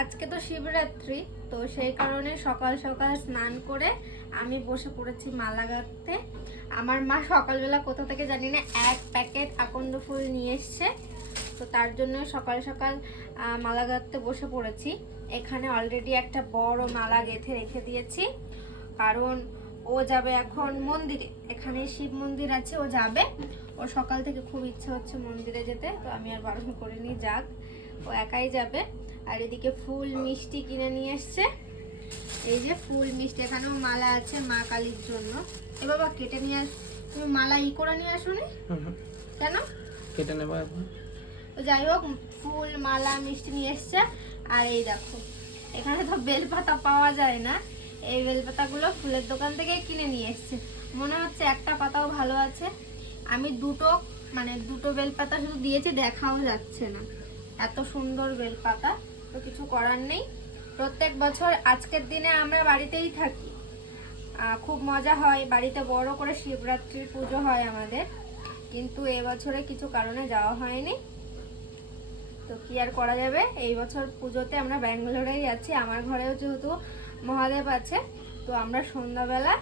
আজকে তো শিবরাত্রি, তো সেই কারণে সকাল সকাল স্নান করে আমি বসে পড়েছি মালা গাঁথতে। আমার মা সকালবেলা কোথা থেকে জানি না 1 প্যাকেট আকন্দ ফুল নিয়ে এসছে, তো তার জন্য সকাল সকাল মালা গাঁথতে বসে পড়েছি। এখানে অলরেডি একটা বড় মালা গেঁথে রেখে দিয়েছি, কারণ ও যাবে এখন মন্দিরে। এখানে শিব মন্দির আছে, ও যাবে। ও সকাল থেকে খুব ইচ্ছে হচ্ছে মন্দিরে যেতে, তো আমি আর বারণ করিনি, যাক, ও একাই যাবে। আর এদিকে ফুল মিষ্টি কিনে নিয়ে এসছে, এই যে ফুল মিষ্টি। এখানেও মালা আছে মা কালীর জন্য। এ বাবা কেটে নিয়ে আস, তুমি মালা করে নিয়ে আসোনি কেন? কেটে নেবো এখন। তো যাই হোক, ফুল মালা মিষ্টি নিয়ে এসছে। আর এই দেখো, এখানে তো বেলপাতা পাওয়া যায় না, এই বেলপাতাগুলো ফুলের দোকান থেকে কিনে নিয়ে এসছে। মনে হচ্ছে একটা পাতাও ভালো আছে। আমি দুটো বেলপাতা শুধু দিয়েছি, দেখাও যাচ্ছে না, এত সুন্দর বেলপাতা। তো কিছু করার নেই, প্রত্যেক বছর আজকের দিনে আমরা বাড়িতেই থাকি, খুব মজা হয় বাড়িতে, বড় করে শিবরাত্রির পুজো হয় আমাদের। কিন্তু এবছরে কিছু কারণে যাওয়া হয়নি, তো কি আর করা যাবে। এই বছর পুজোতে আমরা ব্যাঙ্গালোরেই আছি। আমার ঘরেও যেহেতু মহাদেব আছে, তো আমরা সন্ধ্যাবেলা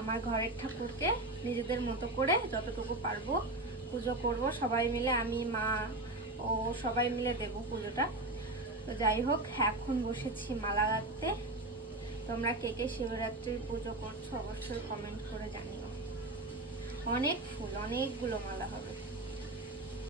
আমার ঘরের ঠাকুরকে নিজেদের মতো করে যতটুকু পারবো পুজো করব সবাই মিলে, আমি মা ও সবাই মিলে দেবো পুজোটা। তো যাই হোক, এখন বসেছি মালা গাঁথতে। তোমরা কে কে শিবরাত্রির পুজো করছো অবশ্যই কমেন্ট করে জানিও। অনেক ফুল, অনেকগুলো মালা হবে।